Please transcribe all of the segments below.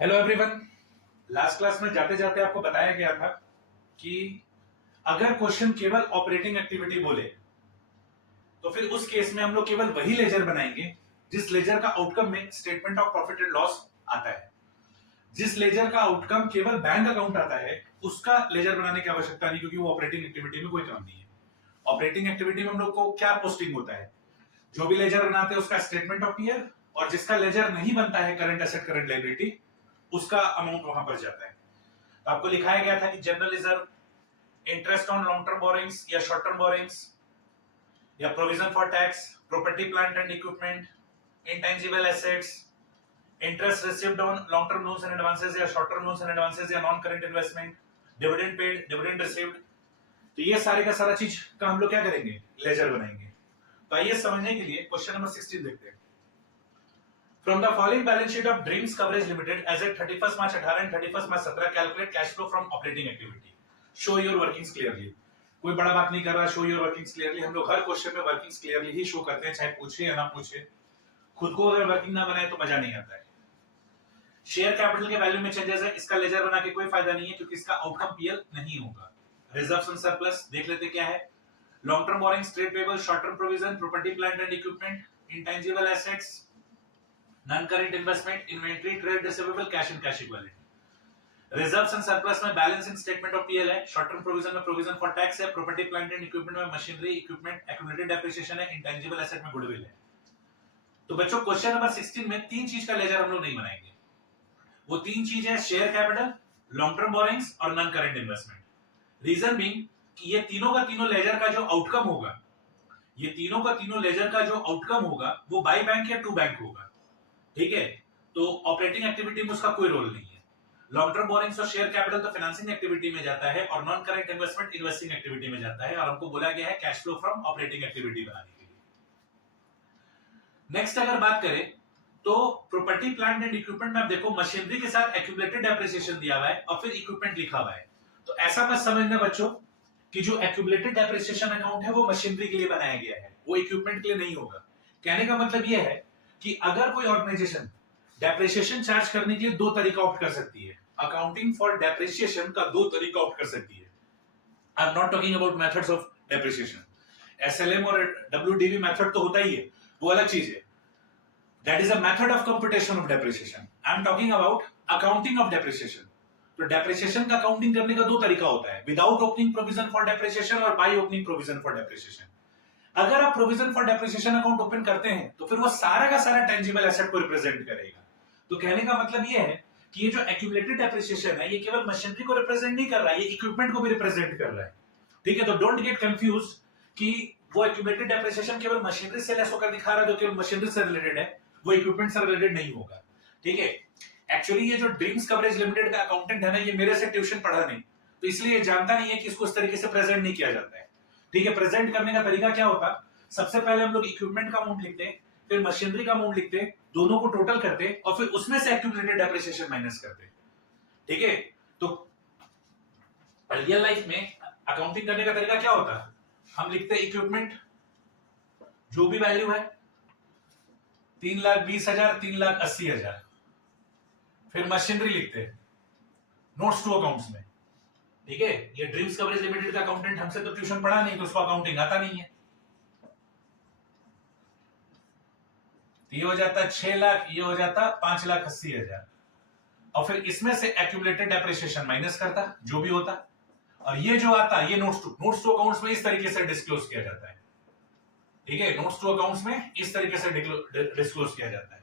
Hello everyone. Last class में जाते जाते आपको बताया गया था कि अगर क्वेश्चन केवल ऑपरेटिंग एक्टिविटी बोले तो फिर उस केस में हम लोग केवल वही लेजर बनाएंगे जिस लेजर का आउटकम में statement of profit and loss आता है। जिस लेजर का आउटकम केवल बैंक अकाउंट आता है उसका लेजर बनाने की आवश्यकता नहीं, क्योंकि वो ऑपरेटिंग एक्टिविटी में कोई काम नहीं है। ऑपरेटिंग एक्टिविटी में हम लोग को क्या पोस्टिंग होता है, जो भी लेजर बनाते हैं उसका स्टेटमेंट ऑफ पीयर, और जिसका लेजर नहीं बनता है करंट एसेट करंट लायबिलिटी, उसका अमाउंट वहां पर जाता है। तो आपको लिखाया गया था कि general reserve, interest on long term borrowings या शॉर्ट टर्म बोरिंग्स, या provision for tax, property plant and equipment, intangible assets, interest received on long term loans and advances या short term loans and advances या non current investment, dividend paid, dividend received. तो ये सारे का सारा चीज का हम लोग क्या करेंगे, लेजर बनाएंगे। तो आइए समझने के लिए क्वेश्चन नंबर 16 देखते हैं। From the following balance sheet of Dreams Coverage Limited as at 31st March 18 and 31st March 17 calculate cash flow from operating activity. Show your workings clearly. कोई बड़ा बात नहीं कर रहा, show your workings clearly। हम लोग हर क्वेश्चन में वर्किंग्स क्लियरली ही शो करते हैं, चाहे पूछे या ना पूछे। खुद को अगर वर्किंग ना बनाए तो मजा नहीं आता है। शेयर कैपिटल के वैल्यू में चेंजेस है, इसका लेजर बना के कोई फायदा नहीं है क्योंकि इसका आउटकम पीएल नहीं होगा। रिजर्व्स एंड सरप्लस देख लेते क्या है। Long term borings, trade payables, short term provision, property plant and equipment, intangible assets, non current investment, inventory, trade receivable, cash and cash equivalent. Reserves and surplus में balancing statement of PL है। Short term provision में provision for tax है। Property plant and equipment में machinery equipment accumulated depreciation है। Intangible asset में गुडविल है। तो बच्चों क्वेश्चन नंबर 16 में तीन चीज का लेजर हम लोग नहीं बनाएंगे। वो तीन चीज है share capital, long term borrowings और non current investment. Reason being कि ये तीनों का तीनों लेजर का जो आउटकम होगा, ये तीनों का तीनों लेजर का जो आउटकम होगा वो बाय बैंक या टू बैंक होगा। ठीक है, तो ऑपरेटिंग एक्टिविटी में उसका कोई रोल नहीं है। लॉन्ग टर्म बोरिंग्स और शेयर कैपिटल तो फाइनेंसिंग एक्टिविटी में जाता है और non current investment investing activity में जाता है, और हमको बोला गया है cash flow from operating activity बनाने के लिए। नेक्स्ट अगर बात करें तो प्रॉपर्टी प्लांट एंड इक्विपमेंट में आप देखो मशीनरी के साथ एक्यूमुलेटेड डेप्रिसिएशन दिया हुआ है और फिर इक्विपमेंट लिखा हुआ है। तो ऐसा मत समझना बच्चों कि जो एक्यूमुलेटेड डेप्रिसिएशन अकाउंट है वो मशीनरी के लिए बनाया गया है, वो इक्विपमेंट के लिए नहीं होगा। कहने का मतलब यह है कि अगर कोई ऑर्गेनाइजेशन डेप्रिसिएशन चार्ज करने के लिए दो तरीका ऑप्ट कर सकती है, अकाउंटिंग फॉर डेप्रिसिएशन का दो तरीका ऑप्ट कर सकती है। I am not talking about methods of depreciation. SLM और डब्ल्यूडीवी मेथड तो होता ही है, वो अलग चीज है। That is a method of computation of depreciation. I am talking about accounting of depreciation. तो डेप्रिसिएशन का अकाउंटिंग करने का दो तरीका होता है, without opening provision for depreciation और by opening provision for depreciation. अगर आप provision for depreciation account open करते हैं तो फिर वो सारा का सारा टेंजिबल एसेट को रिप्रेजेंट करेगा। तो कहने का मतलब ये है कि ये जो एक्यूमुलेटेड डेप्रिसिएशन है ये केवल मशीनरी को रिप्रेजेंट नहीं कर रहा है, ये इक्विपमेंट को भी रिप्रेजेंट कर रहा है। ठीक है, तो डोंट गेट कंफ्यूज कि वो एक्यूमुलेटेड डेप्रिसिएशन केवल मशीनरी से लेस होकर दिखा रहा है, जो केवल मशीनरी से रिलेटेड है, वो इक्विपमेंट से रिलेटेड नहीं होगा। ठीक है, एक्चुअली ये जो ड्रीम्स कवरेज लिमिटेड का अकाउंटेंट है ना, ये मेरे से ट्यूशन पढ़ा नहीं, तो इसलिए ये जानता नहीं है कि इसको इस तरीके से प्रेजेंट नहीं किया जाता है। ठीक है, प्रेजेंट करने का तरीका क्या होता, सबसे पहले हम लोग इक्विपमेंट का अमाउंट लिखते हैं, फिर मशीनरी का अमाउंट लिखते हैं, दोनों को टोटल करते हैं और फिर उसमें से एक्यूमुलेटेड डेप्रिसिएशन माइनस करते हैं। ठीक है, तो रियल लाइफ में अकाउंटिंग करने का तरीका क्या होता है, हम लिखते हैं इक्विपमेंट जो भी वैल्यू है 3,20,000 3,80,000, फिर मशीनरी लिखते हैं नोट्स टू अकाउंट्स में। ठीक है, ये ड्रीम्स कवरेज लिमिटेड का अकाउंटेंट हमसे तो ट्यूशन पढ़ा नहीं, तो उसको अकाउंटिंग आता नहीं है। ये हो जाता 6 लाख, ये हो जाता 5,80,000, और फिर इसमें से एक्यूमुलेटेड डेप्रिसिएशन माइनस करता जो भी होता, और ये जो आता ये नोट्स टू अकाउंट्स में इस तरीके से डिस्क्लोज किया जाता है। ठीक है, नोट्स टू अकाउंट्स में इस तरीके से डिस्क्लोज किया जाता है।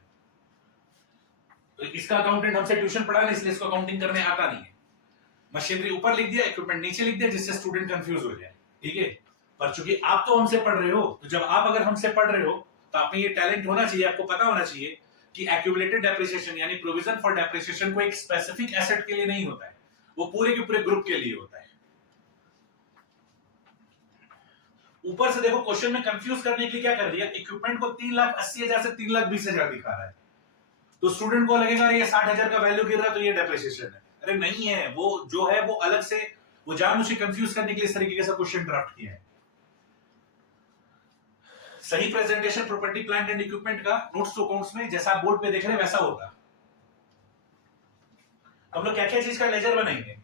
तो इसका अकाउंटेंट हमसे ट्यूशन पढ़ा नहीं, इसलिए इसको अकाउंटिंग करने आता नहीं है। मशीनरी ऊपर लिख दिया, इक्विपमेंट नीचे लिख दिया, जिससे स्टूडेंट कंफ्यूज हो जाए। ठीक है, पर चूंकि आप तो हमसे पढ़ रहे हो, तो जब आप अगर हमसे पढ़ रहे हो तो आप में ये टैलेंट होना चाहिए, आपको पता होना चाहिए कि एक्यूमुलेटेड डेप्रिसिएशन यानी प्रोविजन फॉर डेप्रिसिएशन को एक स्पेसिफिक एसेट के लिए नहीं होता है, वो पूरे के पूरे ग्रुप के लिए होता है। ऊपर से देखो क्वेश्चन में कंफ्यूज करने के लिए क्या कर दिया, इक्विपमेंट को 3,80,000 से 3,20,000 दिखा रहा है, तो स्टूडेंट को लगेगा ये 60,000 का वैल्यू गिर रहा है तो ये डेप्रिसिएशन है। अरे नहीं है, वो जो है वो अलग से, वो जानबूझ के कंफ्यूज करने के लिए इस तरीके का क्वेश्चन ड्राफ्ट किया है। सही presentation property plant and equipment का नोट्स टू अकाउंट्स में जैसा आप बोर्ड पे देख रहे हैं वैसा होता। हम लोग क्या क्या चीज का लेजर बनाएंगे?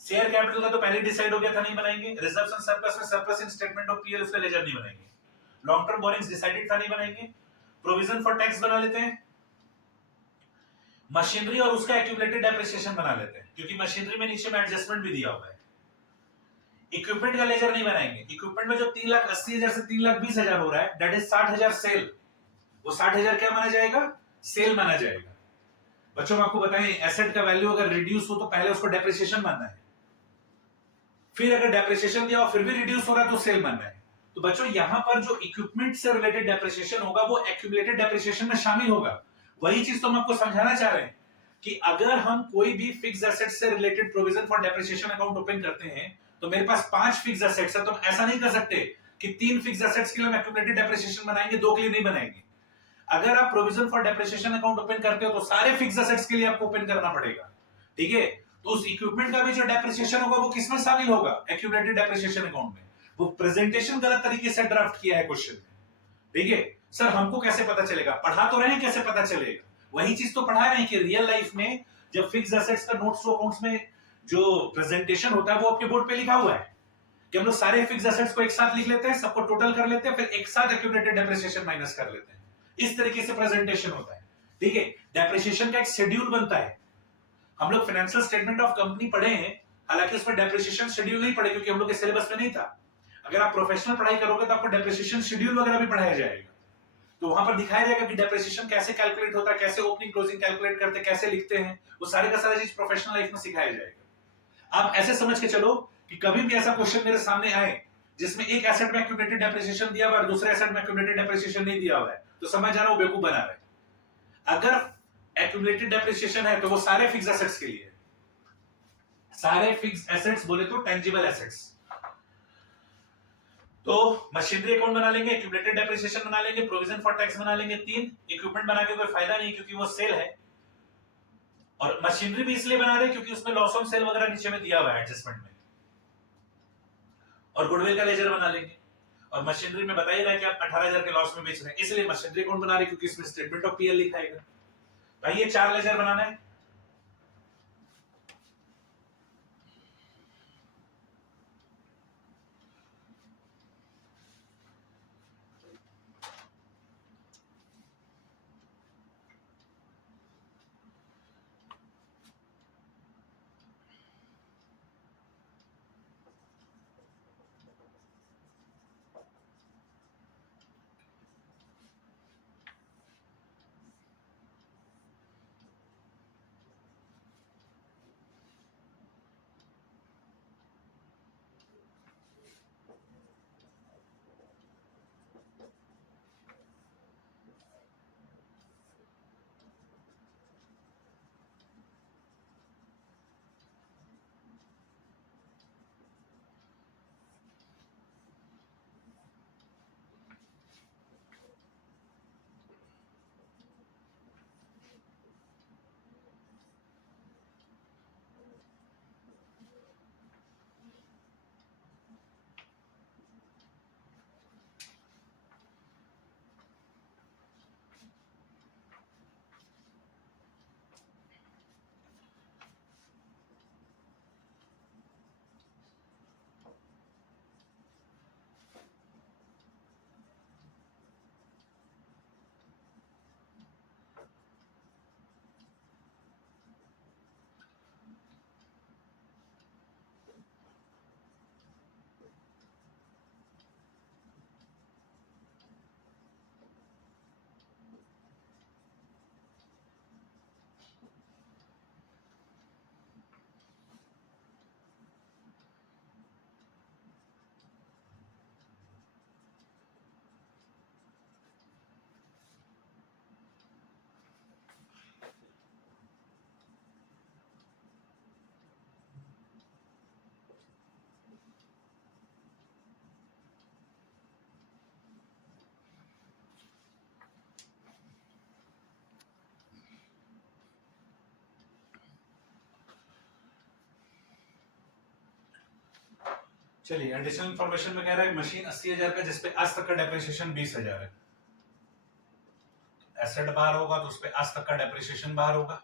शेयर कैपिटल का तो पहले डिसाइड हो गया था, नहीं बनाएंगे। रिजर्व्स एंड सरप्लस में सरप्लस इन स्टेटमेंट ऑफ पीएल उसका लेजर नहीं बनाएंगे। लॉन्ग टर्म बोरिंग्स डिसाइडेड था, नहीं बनाएंगे। प्रोविजन फॉर टैक्स बना लेते हैं। मशीनरी और उसका एक्यूमुलेटेड डेप्रिसिएशन बना लेते हैं, क्योंकि मशीनरी में नीचे में एडजस्टमेंट भी दिया हुआ है। इक्विपमेंट का लेजर नहीं बनाएंगे। इक्विपमेंट में जो 3,80,000 से 3,20,000 हो रहा है, दैट इज 60,000 सेल। वो 60,000 क्या माना जाएगा? सेल माना जाएगा। बच्चों, आपको बताएं, एसेट का वैल्यू अगर रिड्यूस हो तो पहले उसको डेप्रिसिएशन मानना है, फिर अगर डेप्रिसिएशन दिया और फिर भी रिड्यूस हो रहा है तो सेल मानना है। तो बच्चों, यहां पर जो इक्विपमेंट से रिलेटेड डेप्रिसिएशन होगा वो एक्यूमुलेटेड डेप्रिसिएशन में शामिल होगा। वही चीज तो हम आपको समझाना चाह रहे हैं कि अगर हम कोई भी फिक्स एसेट से related provision for depreciation account open करते हैं तो मेरे पास 5 फिक्स एसेट्स है, तो हम ऐसा नहीं कर सकते कि 3 फिक्स एसेट्स के लिए हम एक्यूमुलेटेड डेप्रिसिएशन बनाएंगे, 2 के लिए नहीं बनाएंगे। अगर आप provision for depreciation account open करते हो तो सारे फिक्स एसेट्स के लिए आपको ओपन करना पड़ेगा, ठीक है। तो उस इक्विपमेंट का भी जो डेप्रिसिएशन होगा वो किसमें शामिल होगा? एक्यूमुलेटेड डेप्रिसिएशन अकाउंट में। वो प्रेजेंटेशन गलत तरीके से ड्राफ्ट किया है क्वेश्चन में, ठीक है। सर हमको कैसे पता चलेगा? पढ़ा तो रहे हैं, कैसे पता चलेगा? वही चीज तो पढ़ा रहे हैं कि रियल लाइफ में जब फिक्स एसेट्स का नोट्स टू अकाउंट्स में जो प्रेजेंटेशन होता है वो आपके बोर्ड पे लिखा हुआ है कि हम लोग सारे फिक्स एसेट्स को एक साथ लिख लेते हैं, सबको टोटल कर लेते हैं, फिर एक साथ एक्यूमुलेटेड डेप्रिसिएशन माइनस कर लेते हैं। इस तरीके से प्रेजेंटेशन होता है, ठीक है। डेप्रिसिएशन का एक शेड्यूल बनता है। हम लोग फाइनेंशियल स्टेटमेंट ऑफ कंपनी पढ़े हैं, हालांकि उसमें डेप्रिसिएशन शेड्यूल नहीं पढ़े क्योंकि हम लोग के सिलेबस में नहीं था। अगर आप प्रोफेशनल पढ़ाई करोगे तो आपको डेप्रिसिएशन शेड्यूल वगैरह भी पढ़ाया जाएगा, तो वहां पर दिखाया जाएगा कि डेप्रिसिएशन कैसे कैलकुलेट होता है, कैसे ओपनिंग क्लोजिंग कैलकुलेट करते हैं, कैसे लिखते हैं, वो सारे का सारा चीज प्रोफेशनल लाइफ में सिखाया जाएगा। आप ऐसे समझ के चलो कि कभी भी ऐसा क्वेश्चन मेरे सामने आए जिसमें एक एसेट में एक्यूमुलेटेड डेप्रिसिएशन दिया हुआ है और दूसरे एसेट में एक्यूमुलेटेड डेप्रिसिएशन नहीं दिया हुआ है, तो समझ जाना वो बेवकूफ बना रहा है। अगर एक्यूमुलेटेड डेप्रिसिएशन है तो वो सारे फिक्स एसेट्स के लिए है। सारे फिक्स एसेट्स बोले तो टेंजिबल एसेट्स। तो मशीनरी अकाउंट बना लेंगे, एक्यूमुलेटेड डेप्रिसिएशन बना लेंगे, प्रोविजन फॉर टैक्स बना लेंगे। 3 इक्विपमेंट बना के कोई फायदा नहीं क्योंकि वो सेल है, और मशीनरी भी इसलिए बना रहे क्योंकि उसमें लॉस ऑन सेल वगैरह नीचे में दिया हुआ है एडजस्टमेंट में। और गुडविल का लेजर बना लेंगे, और मशीनरी में बताइए रहा है कि आप 18,000 के लॉस में बेच रहे हैं, इसलिए मशीनरी अकाउंट बना रहे क्योंकि इसमें स्टेटमेंट ऑफ पीएल लिखाएगा। भाई ये 4 लेजर बनाना है। चलिए, एडिशनल इंफॉर्मेशन में कह रहा है मशीन 80,000 का जिसपे आज तक का डेप्रिसिएशन 20,000 है। एसेट बाहर होगा तो उसपे आज तक का डेप्रिसिएशन बाहर होगा।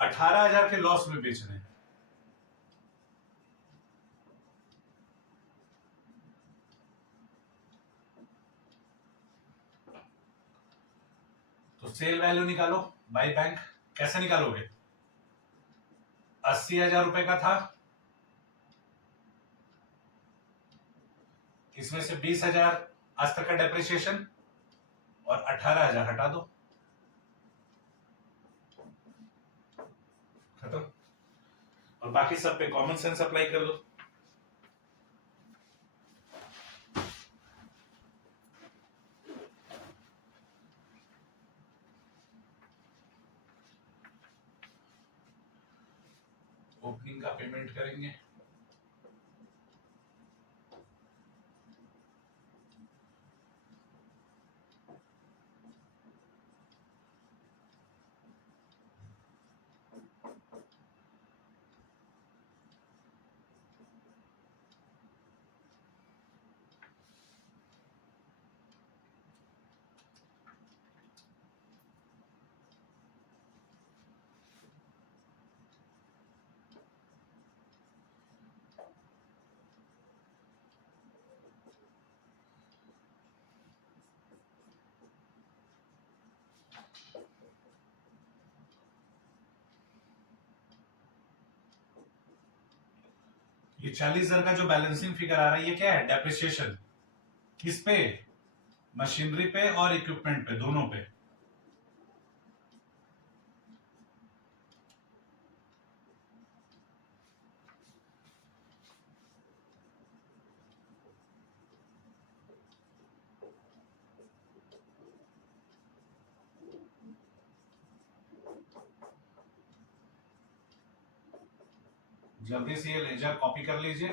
18,000 के लॉस में बेच रहे हैं। तो सेल वैल्यू निकालो बाय बैंक। कैसे निकालोगे? 80,000 रुपए का था, इसमें से 20,000 आज तक का डेप्रिसिएशन और 18,000 हटा दो, खत्म। और बाकी सब पे कॉमन सेंस अप्लाई कर दो। ओपनिंग का पेमेंट करेंगे, ये 40,000 का जो बैलेंसिंग फिगर आ रहा है ये क्या है? डेप्रिसिएशन। किस पे? मशीनरी पे और इक्विपमेंट पे, दोनों पे। जल्दी से ये लेजर कॉपी कर लीजिए।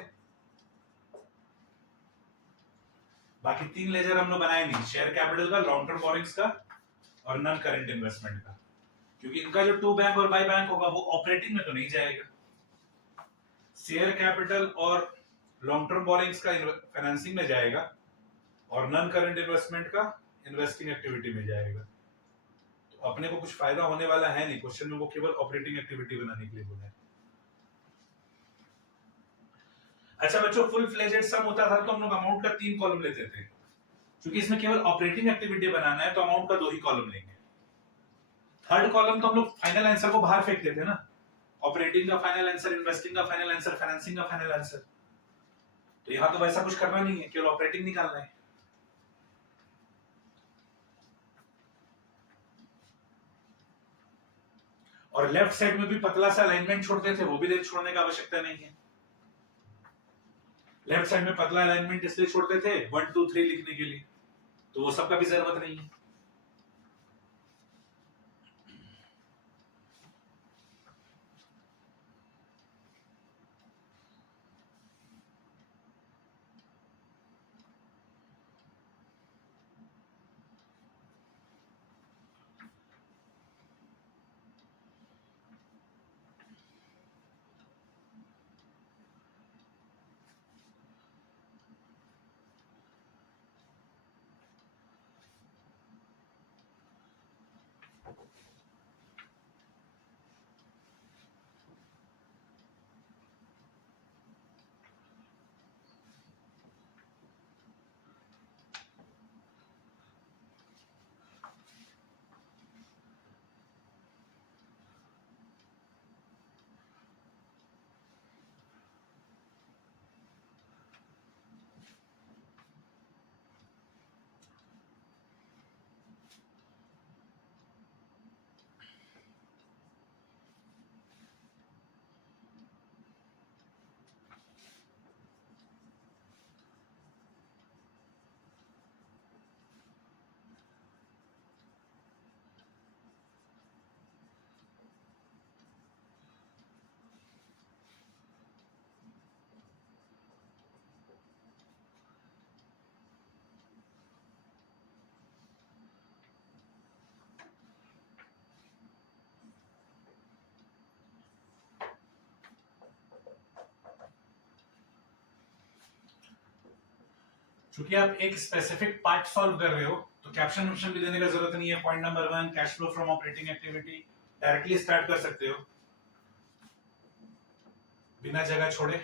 बाकी 3 लेजर हम लोग बनाए नहीं, शेयर कैपिटल का, लॉन्ग टर्म बोरिंग्स का और नॉन करंट इन्वेस्टमेंट का, क्योंकि इनका जो टू बैंक और बाय बैंक होगा वो ऑपरेटिंग में तो नहीं जाएगा। शेयर कैपिटल और लॉन्ग टर्म बोरिंग्स का फाइनेंसिंग में जाएगा और नॉन करंट इन्वेस्टमेंट का इन्वेस्टिंग एक्टिविटी में जाएगा। तो अपने को कुछ फायदा होने वाला है नहीं, क्वेश्चन में वो केवल ऑपरेटिंग एक्टिविटी बनाने के लिए बोला है। अच्छा बच्चों, फुल फ्लेजेड सम होता था तो हम लोग अमाउंट का 3 कॉलम लेते थे, क्योंकि इसमें केवल ऑपरेटिंग एक्टिविटी बनाना है तो अमाउंट का 2 ही कॉलम लेंगे। थर्ड कॉलम तो हम लोग फाइनल आंसर को बाहर फेंक देते ना, ऑपरेटिंग का फाइनल आंसर, इन्वेस्टिंग का फाइनल आंसर, फाइनेंसिंग का फाइनल आंसर। तो यहां तो वैसा कुछ करना नहीं है, केवल ऑपरेटिंग निकालना है। और लेफ्ट साइड में भी पतला सा अलाइनमेंट छोड़ते थे, वो भी छोड़ने की आवश्यकता नहीं है। लेफ्ट साइड में पतला अलाइनमेंट इसलिए छोड़ते थे 1 2 3 लिखने के लिए, तो वो सबका भी जरूरत नहीं है। क्योंकि आप एक स्पेसिफिक पार्ट सॉल्व कर रहे हो तो कैप्शन भी देने का जरूरत नहीं है। Point number 1 cash flow from operating activity directly start कर सकते हो। बिना जगह छोड़े।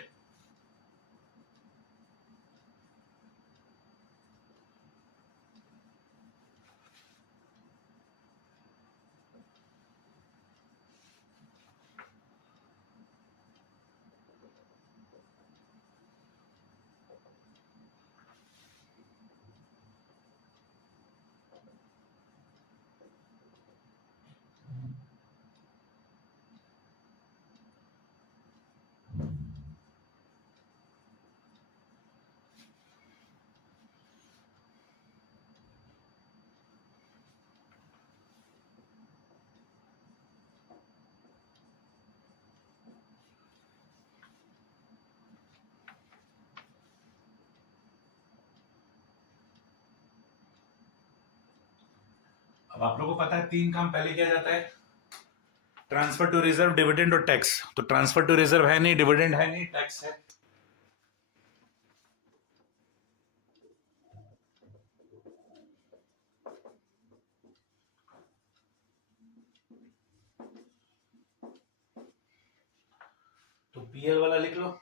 अब आप लोगों को पता है 3 काम पहले किया जाता है, ट्रांसफर टू रिजर्व, डिविडेंड और टैक्स। तो ट्रांसफर टू रिजर्व है नहीं, डिविडेंड है नहीं, टैक्स है। तो पीएल वाला लिख लो।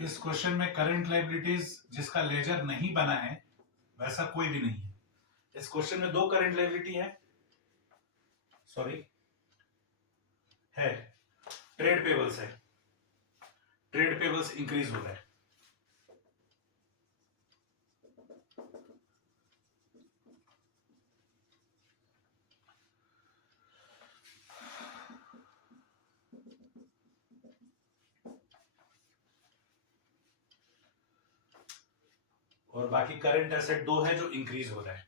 इस क्वेश्चन में करंट लायबिलिटीज जिसका लेजर नहीं बना है वैसा कोई भी नहीं है। इस क्वेश्चन में 2 करंट लायबिलिटी है, सॉरी है, ट्रेड पेबल्स है, ट्रेड पेबल्स इंक्रीज हो रहा है। और बाकी करंट एसेट 2 है जो इंक्रीज हो रहा है।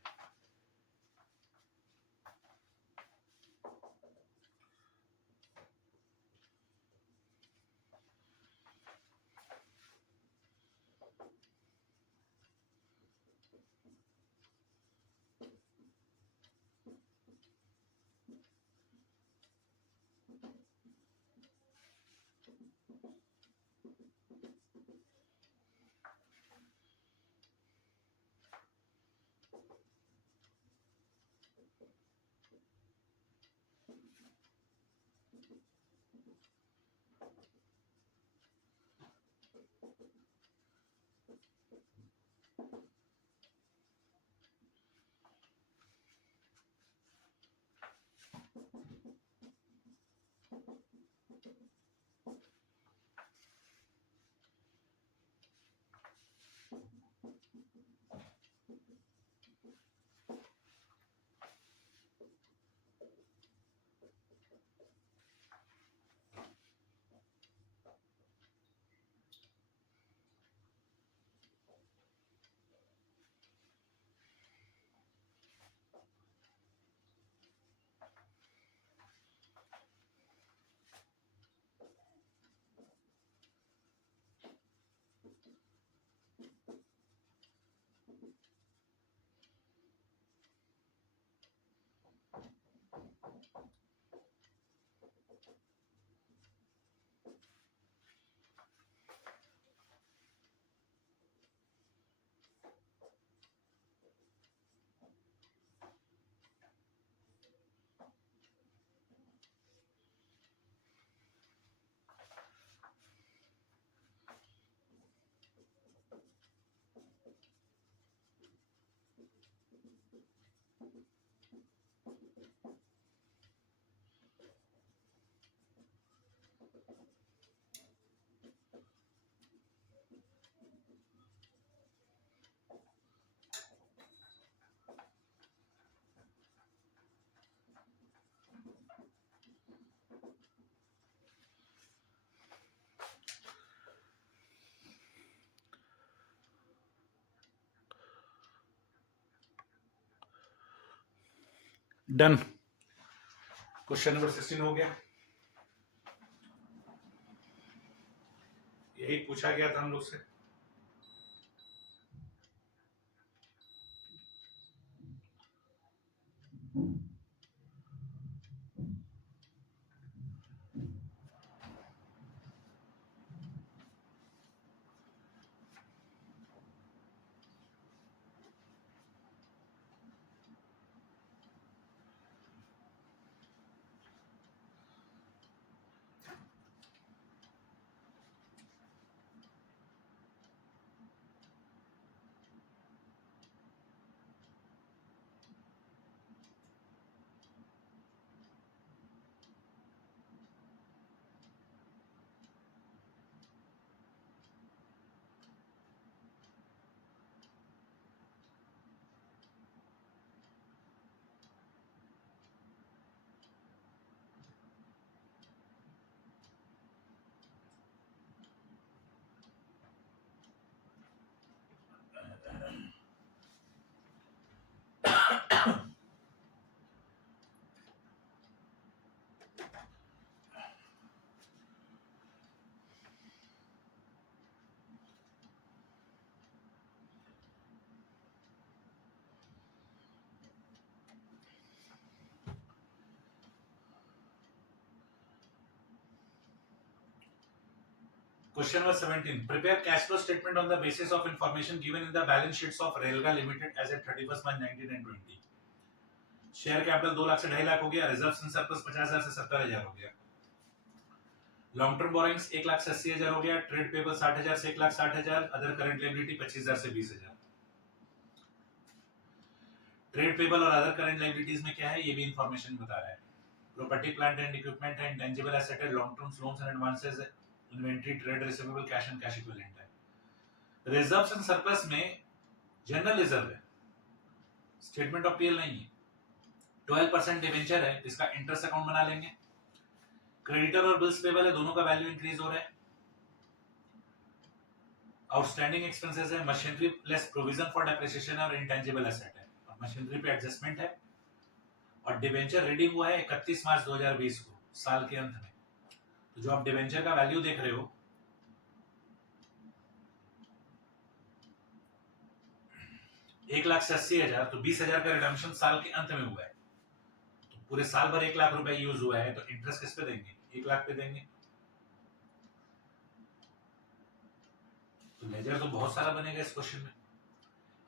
डन। क्वेश्चन नंबर 16 हो गया। यही पूछा गया था हम लोग से। Question number 17. Prepare cash flow statement on the basis of information given in the balance sheets of Railga Limited as at 31st March 19 and 20. शेयर कैपिटल 2 लाख से 2.5 लाख हो गया, रिजर्व्स एंड सरप्लस 50,000 से 70,000 हो गया, लॉन्ग टर्म बोरिंग्स 1,80,000 हो गया, trade payable 60,000 से 1,60,000, other current liability 25,000 से 20,000। ट्रेड पेबल और अदर करंट लायबिलिटीज में क्या है ये भी इंफॉर्मेशन बता रहा है। प्रॉपर्टी प्लांट एंड इक्विपमेंट है, इंटेंजिबल एसेट है, long term loans and advances है, inventory, trade receivable, cash and cash equivalent है। रिजर्व्स एंड सरप्लस में जनरल रिजर्व है, स्टेटमेंट ऑफ पीएल नहीं है। 12% डिवेंचर है, इसका इंटरेस्ट अकाउंट बना लेंगे। क्रेडिटर और बिल्स पेबल है, दोनों का वैल्यू इंक्रीज हो रहा है। आउटस्टैंडिंग एक्सपेंसेस है, machinery plus provision for depreciation और इंटेंजिबल एसेट है, और मशीनरी पे एडजस्टमेंट है। और डिवेंचर रीडिंग हुआ है 31 मार्च 2020 को, साल के अंत में। तो जो आप डिवेंचर का वैल्यू देख रहे हो 1,80,000, तो 20,000 का रिडम्पशन साल के अंत में हुआ है, तो पूरे साल भर 1 लाख रुपए यूज हुआ है, तो इंटरेस्ट किस पे देंगे? 1 लाख पे देंगे। तो लेजर तो बहुत सारा बनेगा इस क्वेश्चन में।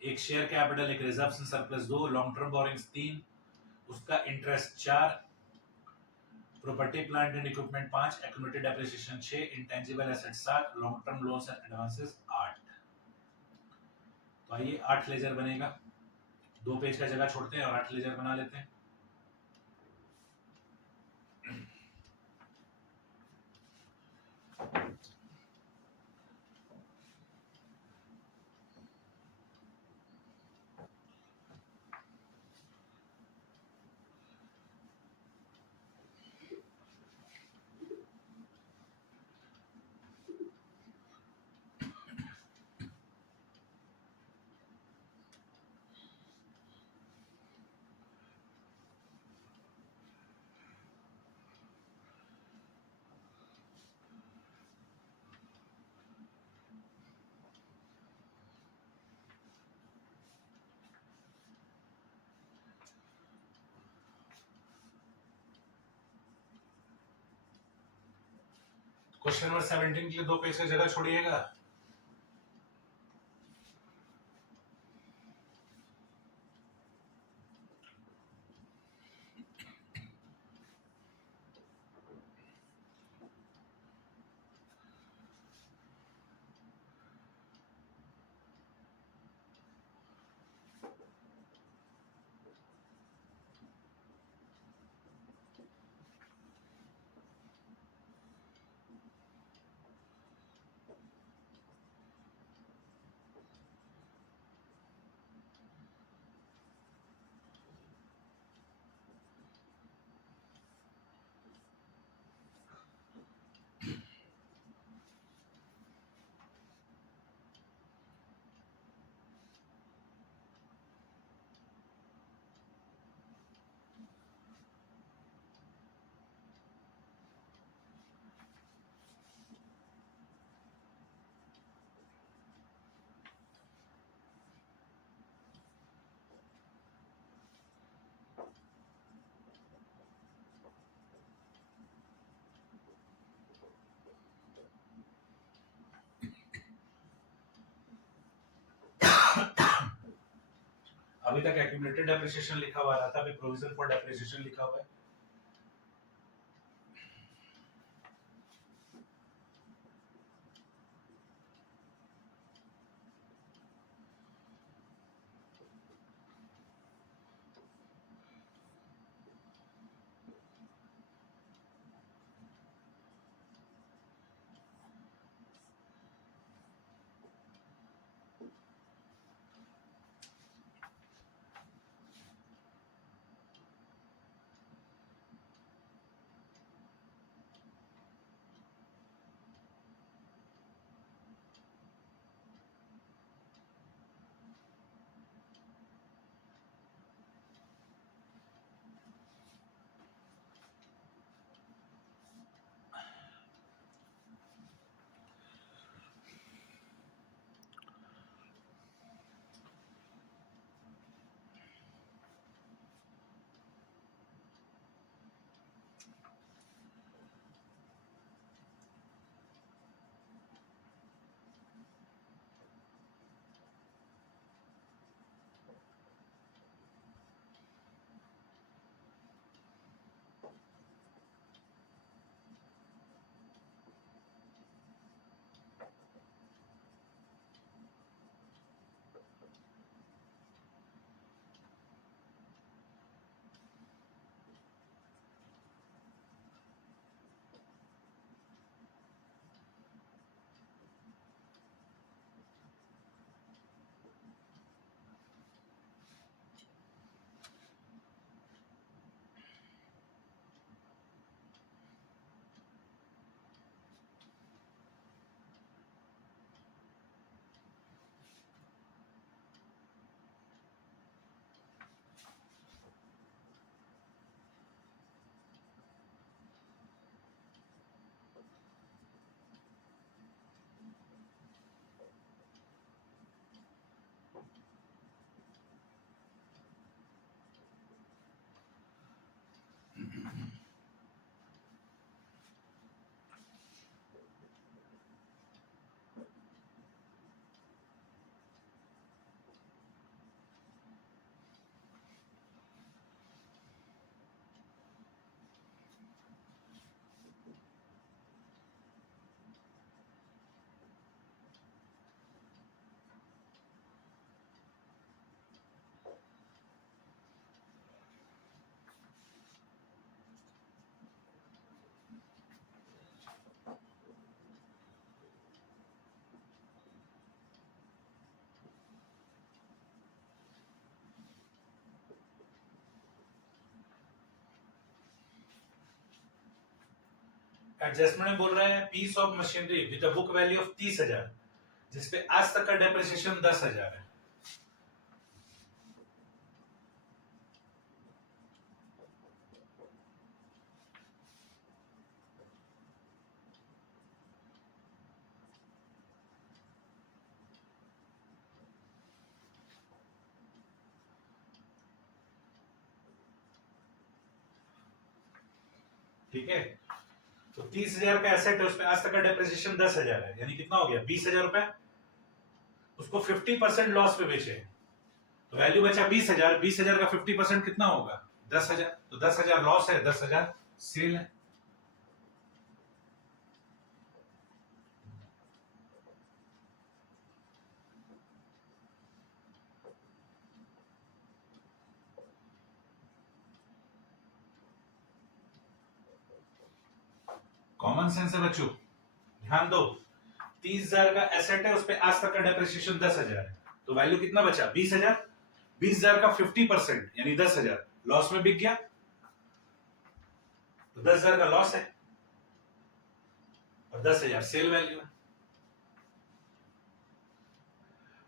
एक शेयर कैपिटल, एक reserves and surplus 2, long term borings 3, उसका इंटरेस्ट 4, property plant and equipment 5, accumulated depreciation 6, intangible asset 7, long term loans and advances 8। तो आइए 8 लेजर बनेगा, 2 पेज का जगह छोड़ते हैं और 8 लेजर बना लेते हैं। क्वेश्चन नंबर 17 के लिए 2 पेज का जगह छोड़िएगा। अभी तक एक्यूमुलेटेड डेप्रिसिएशन लिखा हुआ रहा था, अभी प्रोविजन फॉर डेप्रिसिएशन लिखा हुआ है। एडजस्टमेंट में बोल रहे हैं piece of machinery with book value of 30,000, जिसपे आज तक का डेप्रिसिएशन 10,000 है। ठीक है, तो 30,000 का एसेट है, उसमें आज तक का डेप्रिसिएशन 10,000 है, यानी कितना हो गया 20,000 रुपए। उसको 50% लॉस पे बेचे, तो वैल्यू बचा 20,000। 20,000 का 50% कितना होगा 10,000, तो 10,000 लॉस है, 10,000 सेल है। कॉमन सेंस है बच्चों, ध्यान दो। 30,000 का एसेट है, उस पे आज तक का डेप्रिसिएशन 10,000 है, तो वैल्यू कितना बचा 20,000। 20,000 का 50% यानी 10,000 लॉस में बिक गया, तो 10,000 का लॉस है और 10,000 सेल वैल्यू है।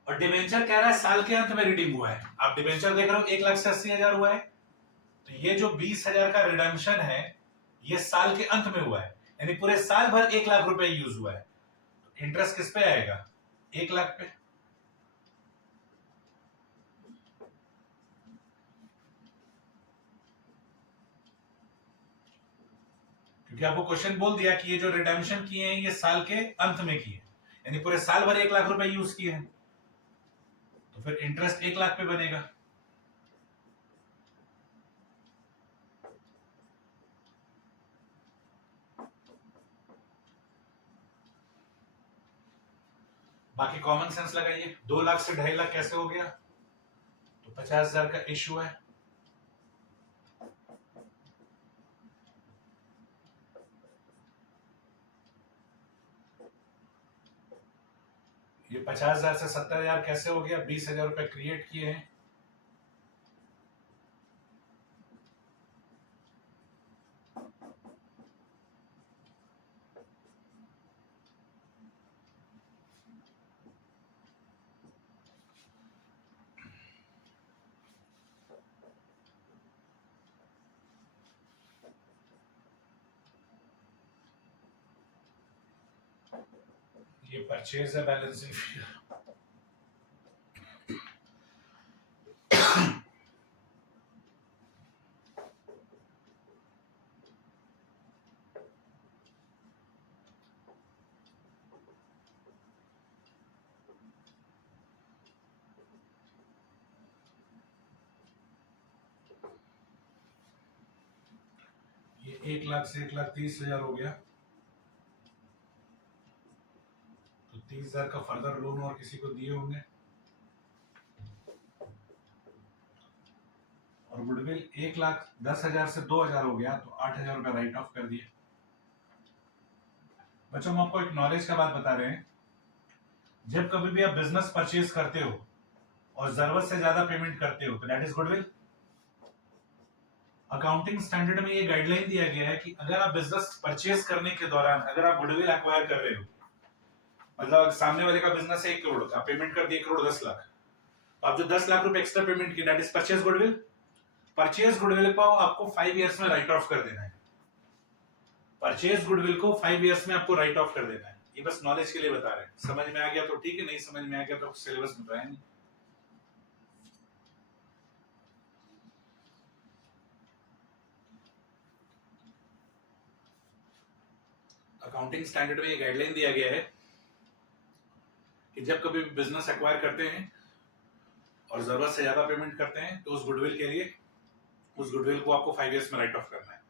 और डिवेंचर कह रहा है साल के अंत में रिडीम हुआ है। आप डिवेंचर देख रहे हो 1,80,000 हुआ है, तो ये जो 20,000 का रिडम्पशन है ये साल के अंत में हुआ है, यानी पूरे साल भर 1,00,000 रुपए यूज हुआ है। इंटरेस्ट किस पे आएगा 1,00,000 पे। क्योंकि आपको क्वेश्चन बोल दिया कि ये जो रिडेम्पशन किए हैं ये साल के अंत में किए, यानी पूरे साल भर 1,00,000 रुपए यूज किए हैं, तो फिर इंटरेस्ट 1,00,000 पे बनेगा। बाकी कॉमन सेंस लगाइए, 2,00,000 से 2.5 लाख कैसे हो गया, तो 50,000 का इश्यू है, ये 50,000 से 70,000 कैसे हो गया, 20,000 रुपए क्रिएट किए हैं। ये परचेज है, बैलेंसिंग शीट। ये 1,00,000 से 1,30,000 हो गया, तो 30,000 का फर्दर लोन और किसी को दिए होंगे, और गुडविल 1,10,000 से 2,000 हो गया, तो 8,000 रुपए राइट ऑफ कर दिए। बच्चों हम आपको एक नॉलेज का बात बता रहे हैं, जब कभी भी आप बिजनेस परचेज करते हो और जरूरत से ज्यादा पेमेंट करते हो तो that is goodwill. Accounting standard में ये गाइडलाइन दिया गया है कि अगर आप बिजनेस परचेज करने के दौरान अगर आप गुडविल एक्वायर कर रहे हो, मतलब सामने वाले का बिजनेस है 1 करोड़ का, पेमेंट कर दिए 1,10,00,000, तो आप जो 10,00,000 रुपए एक्स्ट्रा पेमेंट किया that is purchase goodwill. Purchase goodwill को आपको 5 इयर्स में राइट ऑफ कर देना है। परचेज गुडविल को 5 इयर्स में आपको राइट ऑफ कर देना है। ये बस नॉलेज के लिए बता रहे हैं, समझ में आ गया तो ठीक है, नहीं समझ में आ गया तो सिलेबस में बताया नहीं। अकाउंटिंग स्टैंडर्ड में ये गाइडलाइन दिया गया है कि जब कभी बिजनेस एक्वायर करते हैं और जरूरत से ज्यादा पेमेंट करते हैं तो उस गुडविल के लिए उस गुडविल को आपको 5 इयर्स में राइट ऑफ करना है।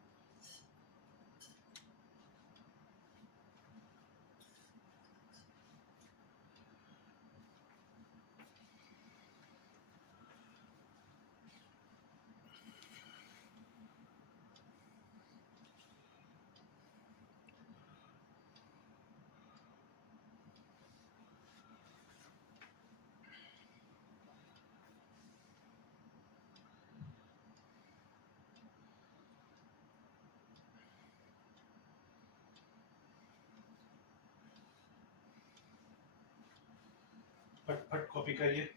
फट फट कॉपी करिए।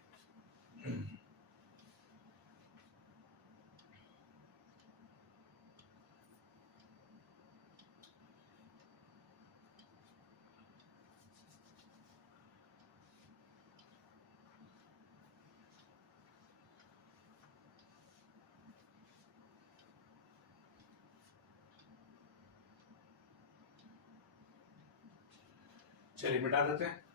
चलिए मिटा देते हैं।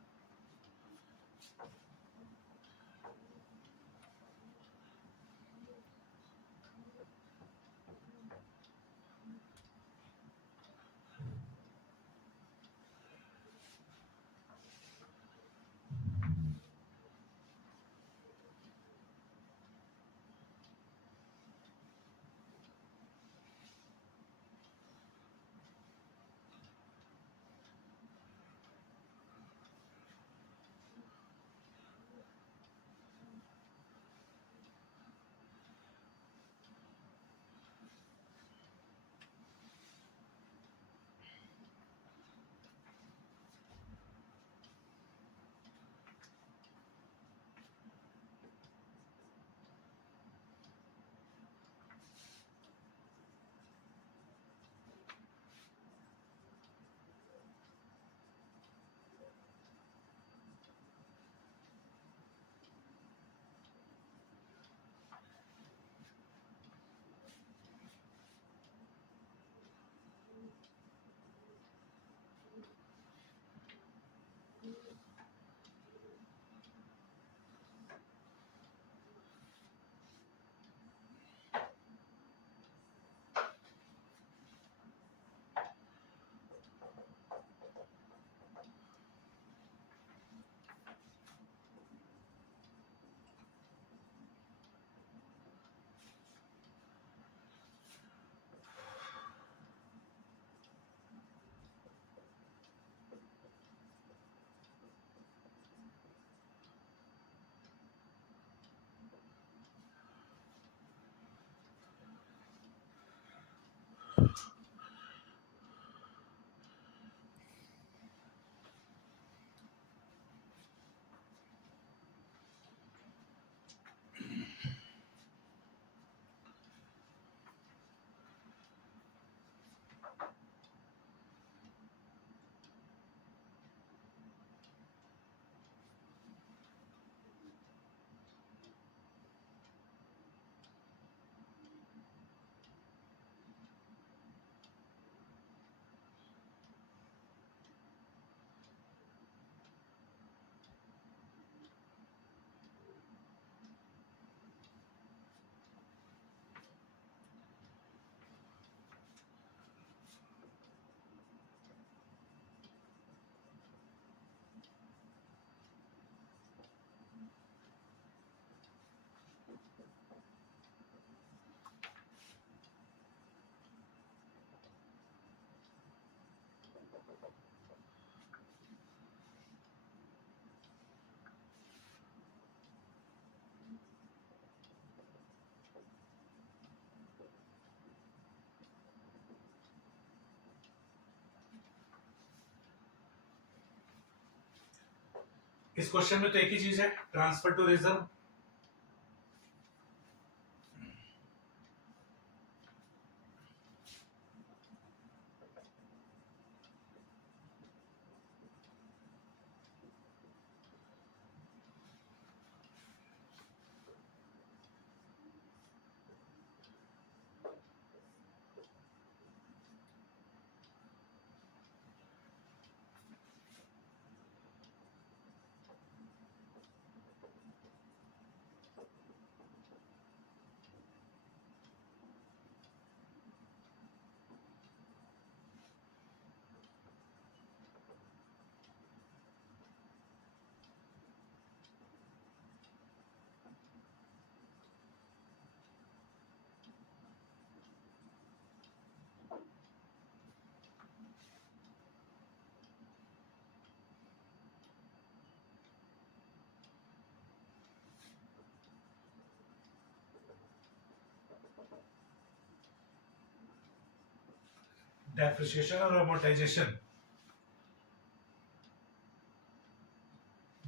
इस क्वेश्चन में तो एक ही चीज है, ट्रांसफर टू रिजर्व। डेप्रिसिएशन और अमोर्टाइजेशन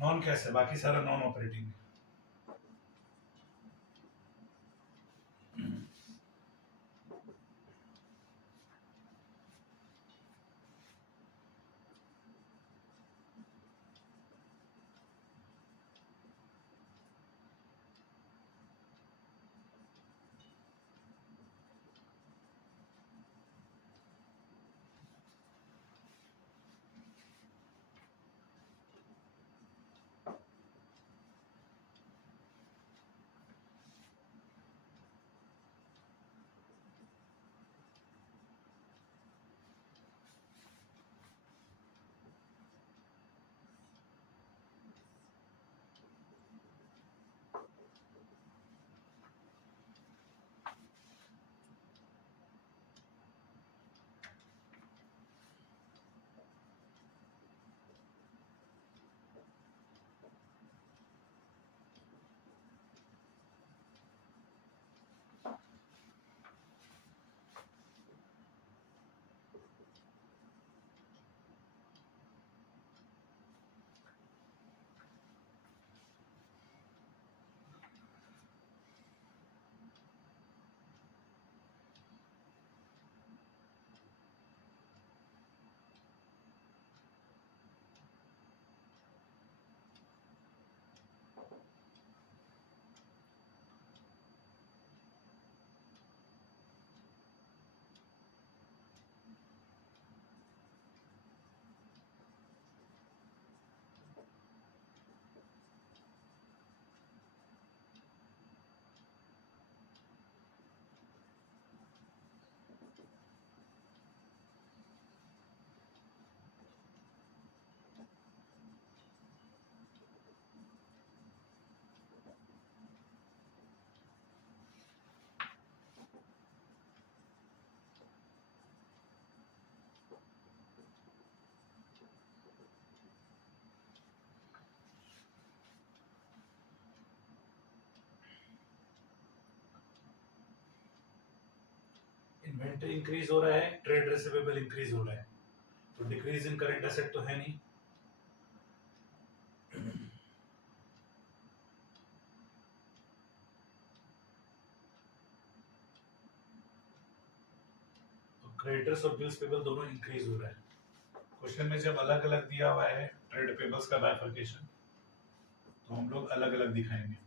नॉन कैश है, बाकी सारा नॉन ऑपरेटिंग है। इन्वेंटरी इंक्रीज हो रहा है, ट्रेड रिसीवेबल इंक्रीज हो रहा है, तो डिक्रीज इन करंट एसेट तो है नहीं। तो क्रेडिटर्स और बिल्स पेबल दोनों इंक्रीज हो रहा है। क्वेश्चन में जब अलग अलग दिया हुआ है ट्रेड पेबल्स का बाइफरकेशन, तो हम लोग अलग अलग दिखाएंगे।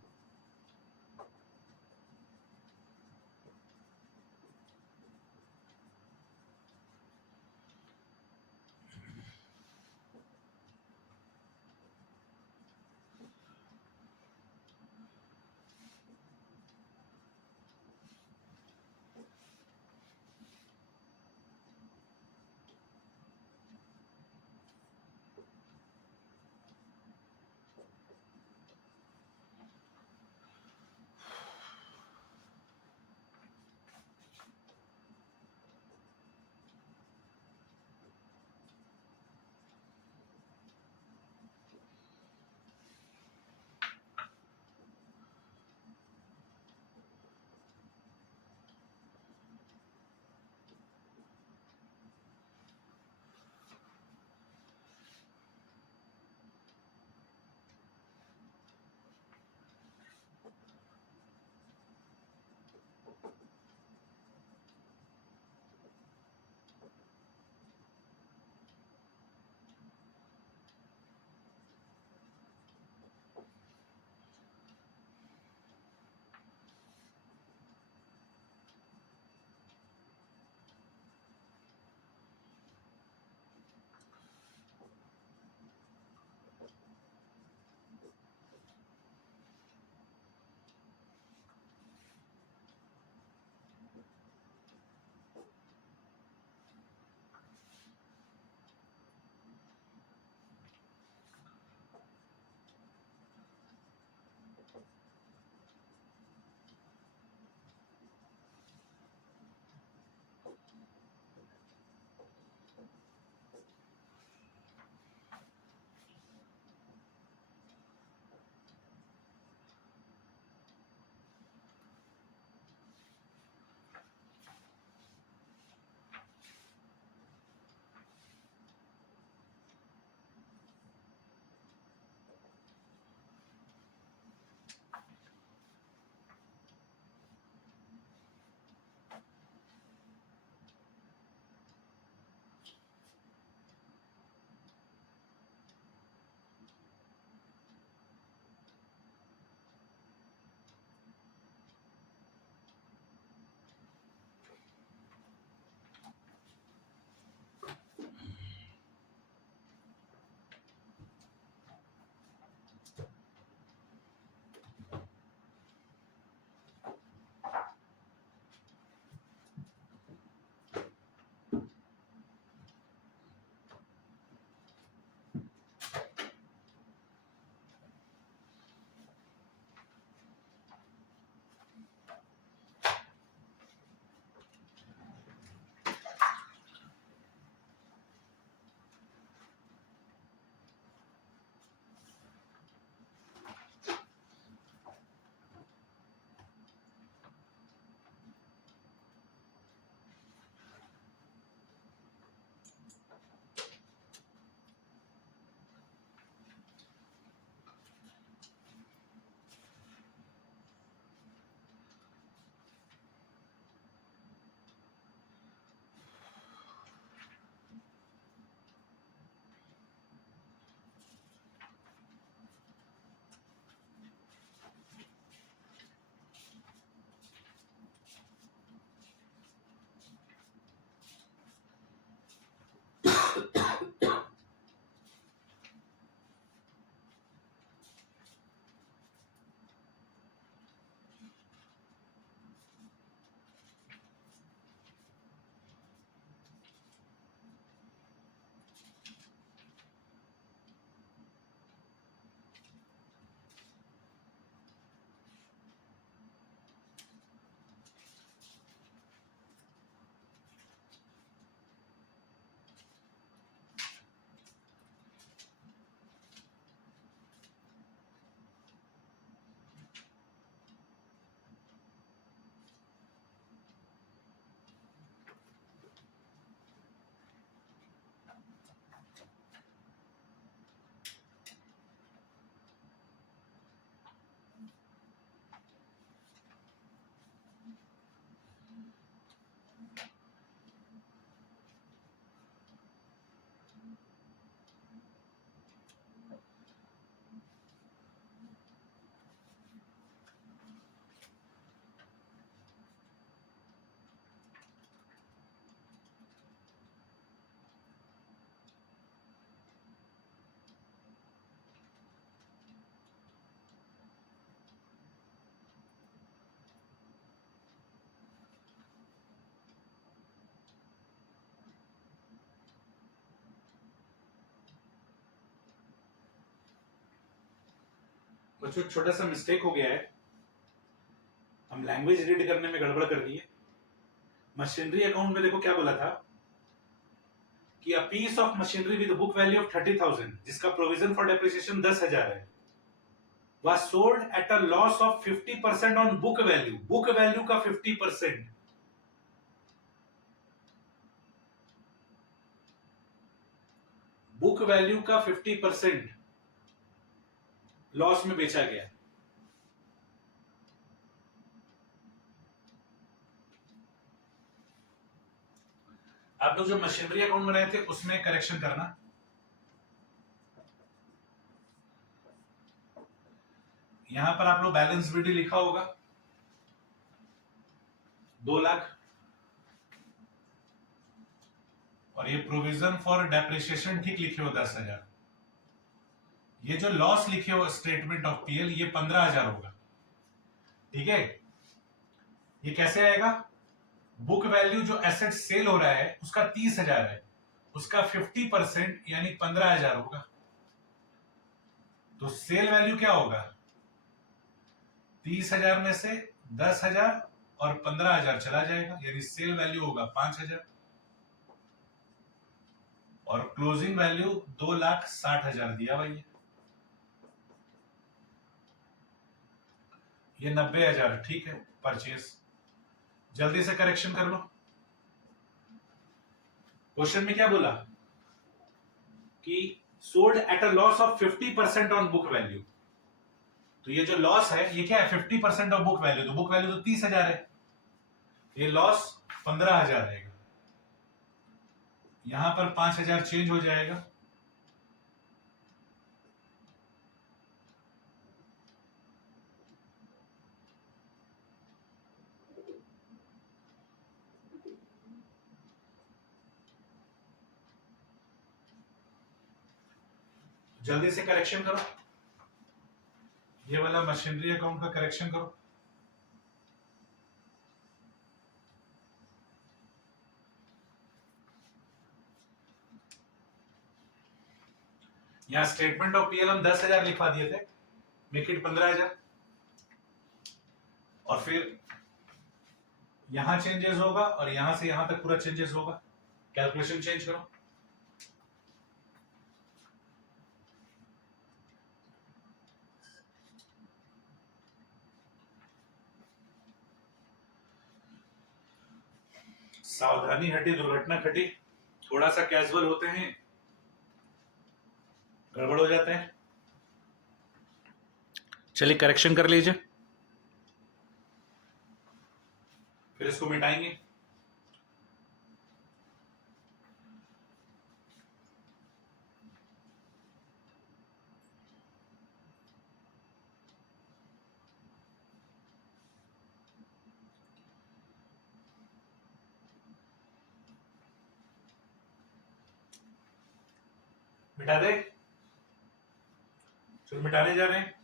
बच्चों छोटा सा मिस्टेक हो गया है, हम लैंग्वेज रीड करने में गड़बड़ कर दी है। मशीनरी अकाउंट में देखो क्या बोला था कि a piece of machinery with book value of 30,000 जिसका प्रोविजन फॉर डेप्रिसिएशन 10,000 है was sold at a loss of 50% on book value। Book value का 50%। बुक वैल्यू का 50% लॉस में बेचा गया। आप लोग जो मशीनरी अकाउंट बनाए थे उसमें करेक्शन करना। यहां पर आप लोग बैलेंस बीडी लिखा होगा 2 लाख, और ये प्रोविजन फॉर डेप्रिसिएशन ठीक लिखे हो 10,000। ये जो लॉस लिखे हो स्टेटमेंट ऑफ पीएल ये 15,000 होगा। ठीक है, ये कैसे आएगा? बुक वैल्यू जो एसेट सेल हो रहा है उसका 30,000 है, उसका 50% यानी 15,000 होगा। तो सेल वैल्यू क्या होगा? 30,000 में से 10,000 और 15,000 चला जाएगा, यानी सेल वैल्यू होगा 5,000 और क्लोजिंग वैल्यू 2,60,000 दिया भाई। ये 90,000 ठीक है परचेज। जल्दी से करेक्शन कर लो। क्वेश्चन में क्या बोला कि sold at a loss of 50% on book value. तो ये जो लॉस है ये क्या है? 50% ऑफ बुक वैल्यू। तो बुक वैल्यू तो 30,000 है, ये लॉस 15,000 रहेगा। यहां पर 5,000 चेंज हो जाएगा। जल्दी से करेक्शन करो, ये वाला मशीनरी अकाउंट का करेक्शन करो। यहां स्टेटमेंट ऑफ पीएल हम 10,000 लिखवा दिए थे, मेक इट 15,000। और फिर यहां चेंजेस होगा और यहां से यहां तक पूरा चेंजेस होगा। कैलकुलेशन चेंज करो। सावधानी हटी दुर्घटना घटी। थोड़ा सा कैजुअल होते हैं गड़बड़ हो जाता है। चलिए करेक्शन कर लीजिए, फिर इसको मिटाएंगे। मिटा दे, चलो मिटाने जा रहे हैं।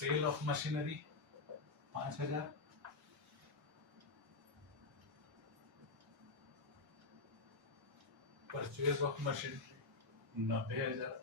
Sale of machinery 5,000, purchase of machinery 90,000,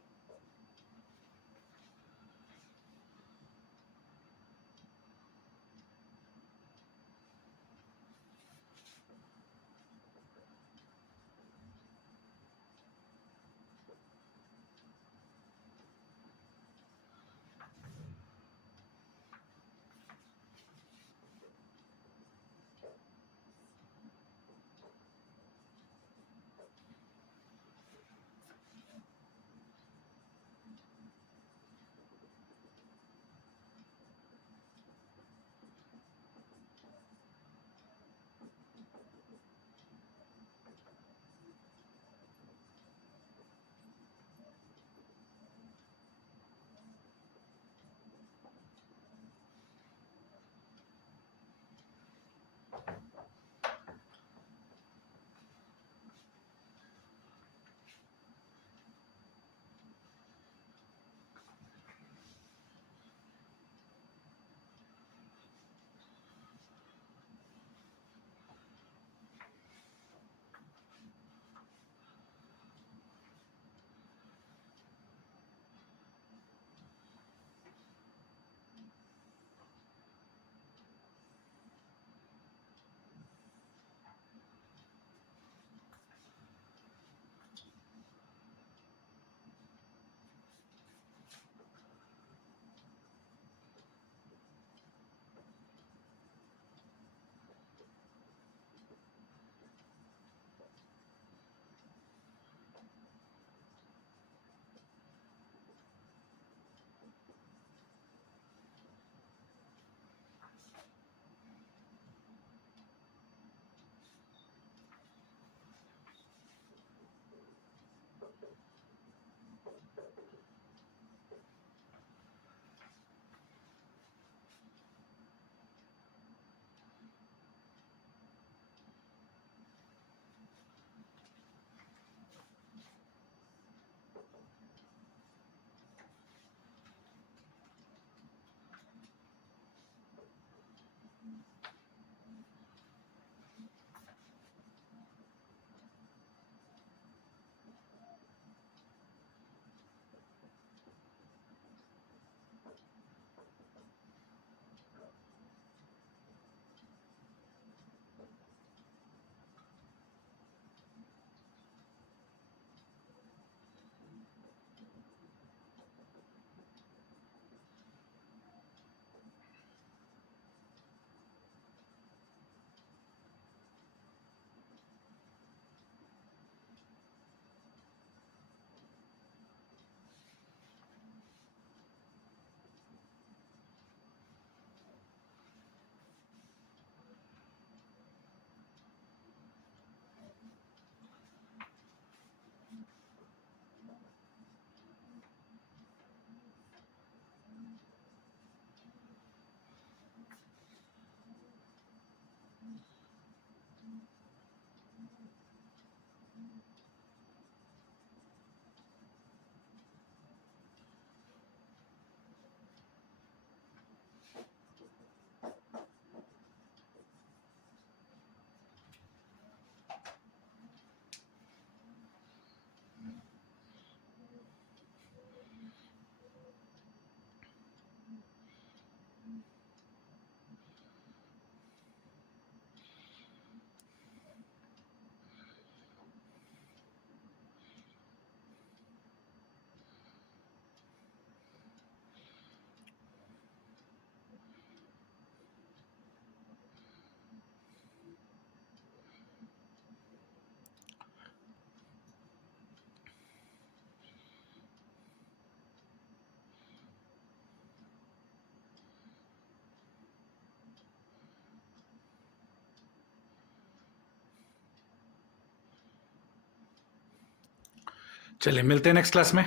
चलिए मिलते हैं नेक्स्ट क्लास में।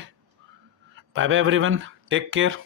Bye bye everyone, take care.